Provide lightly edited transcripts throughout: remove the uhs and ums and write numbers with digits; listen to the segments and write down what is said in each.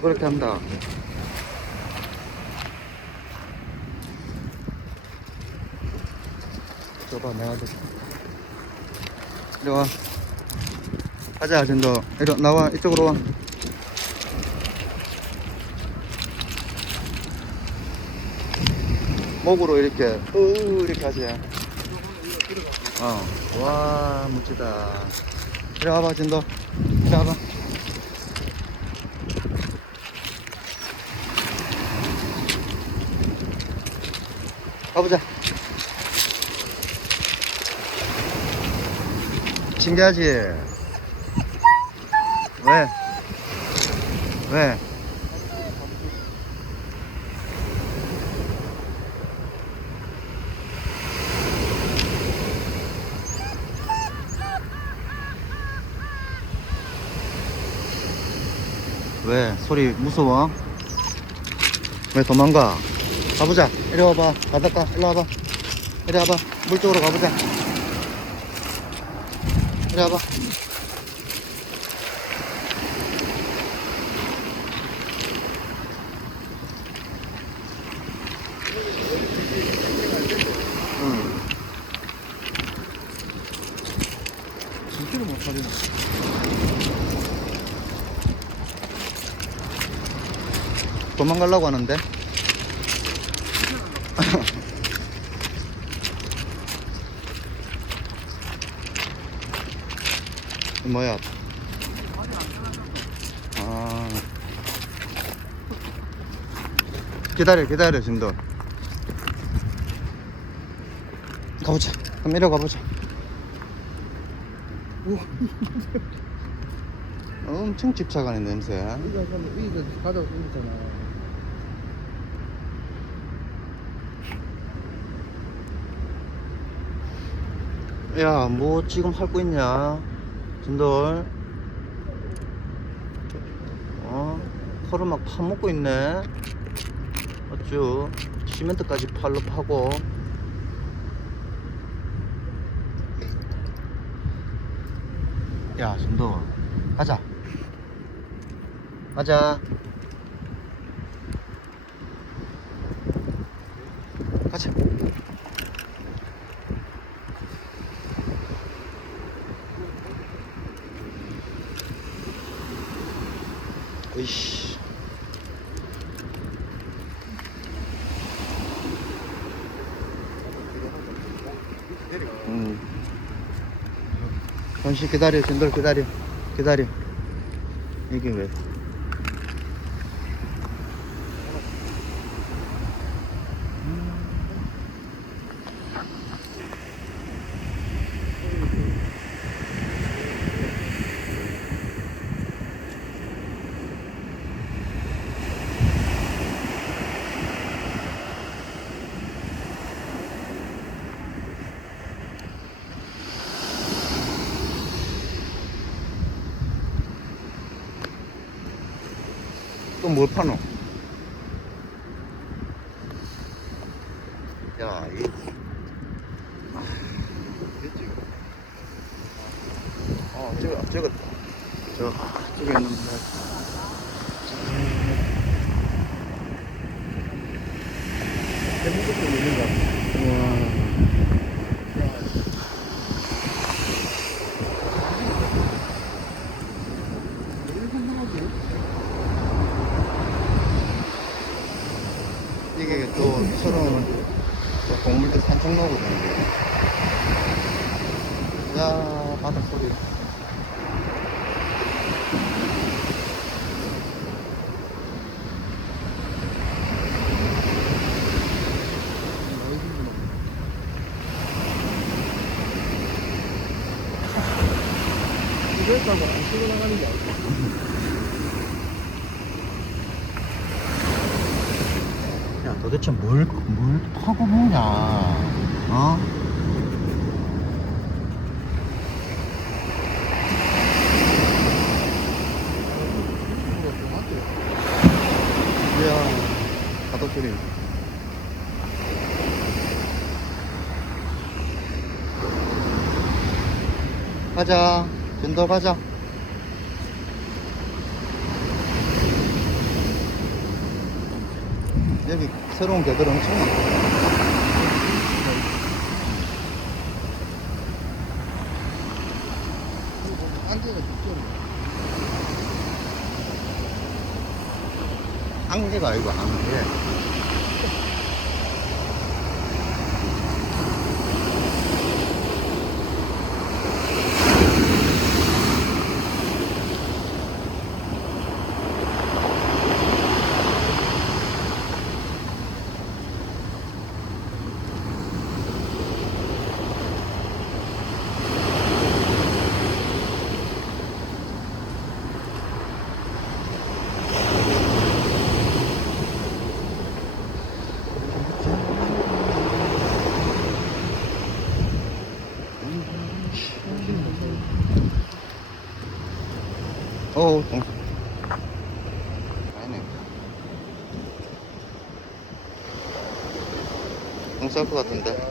그렇게 한다. 줘봐, 내가 줘. 이리 와. 가자, 진도. 이리 나와, 이쪽으로 와. 목으로 이렇게, 이렇게 하지. 와, 멋지다. 이리 와봐, 진도. 이리 와봐. 가보자. 신기하지? 왜? 왜? 왜? 소리 무서워? 왜 도망가? 가보자. 이리 와봐. 바닷가. 이리 와봐. 이리 와봐. 물 쪽으로 가보자. 이리 와봐. 응. 진짜로 못하겠네. 도망가려고 하는데? 뭐야? 기다려, 진도. 가보자. 그럼 이리 가보자. 엄청 집착하는 냄새야. 이거 가져오고 있잖아. 야, 뭐 지금 핥고 있냐? 진돌. 털을 막 파먹고 있네. 어쭈. 시멘트까지 팔로 파고. 야, 진돌. 가자. 가자. 가자. 으이씨. 잠시 기다려, 진돌 기다려. 이게 왜? 또 뭘 파노? 야, 저거. 저쪽에 있는 거. 대문도 있는 거 같아. 와. 이게 또 서러운 동물들 산책 나오거든요. 야, 바다 소리. 이럴까봐 안 쓰고 나가는 게 아니야. 야, 도대체 뭘 파고 뭐냐? 이야, 파도 소리. 가자, 진도 가자. 여기 새로운 개들 엄청 많아. 안개가 좀 안개가 아니고 안개. 어우, 아니네. 똥쌀것 같은데.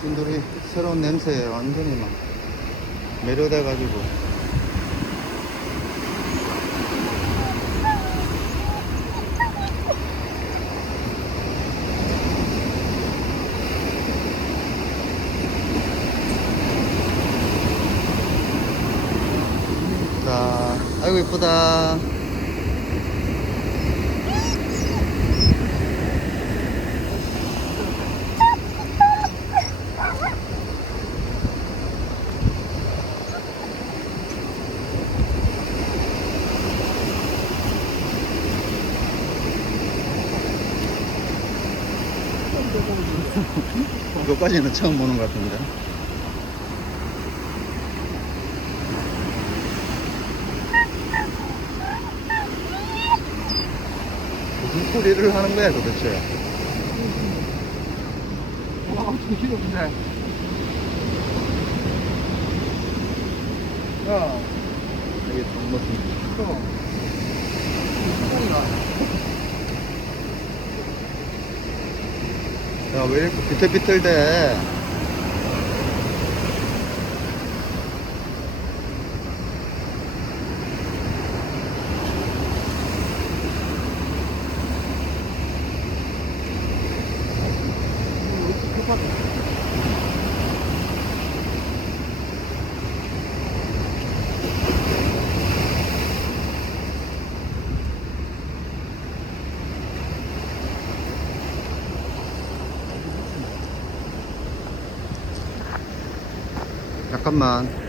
찐돌이 새로운 냄새에 완전히 막 매료돼가지고. 이쁘다. 아이고 이쁘다. 이거까지는 처음 보는 것 같은데. 무슨 소리를 하는 거야 도대체? 와, 정신 없네. 야, 이게 좀 무슨 또. 시간이가. 야, 왜 이렇게 비틀비틀대? 잠깐만.